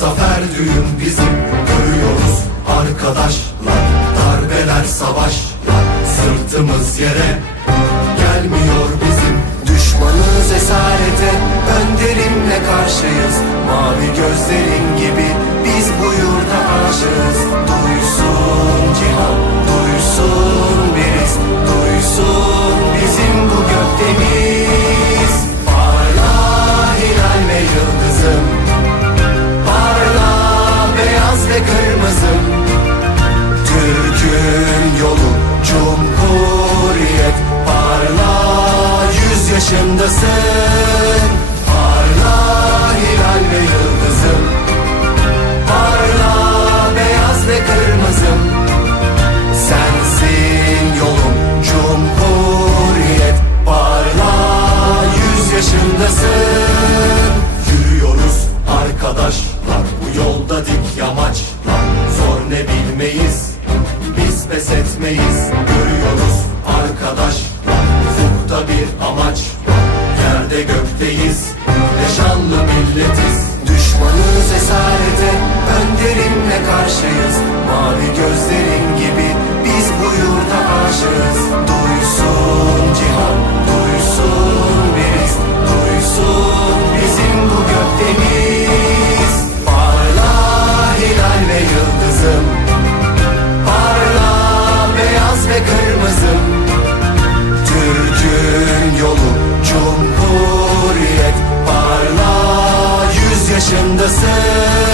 Zafer düğün bizim Görüyoruz arkadaşlar. Darbeler savaşlar Sırtımız yere Gelmiyor bizim başındasın Parla hilal ve yıldızım. Parla beyaz ve kırmızım. Sensin yolum cumhuriyet. Parla yüz yaşındasın. şanlı milletiz. Düşmanız esarete önderinle karşıyız. Mavi gözlerin gibi biz bu yurda aşığız. başındasın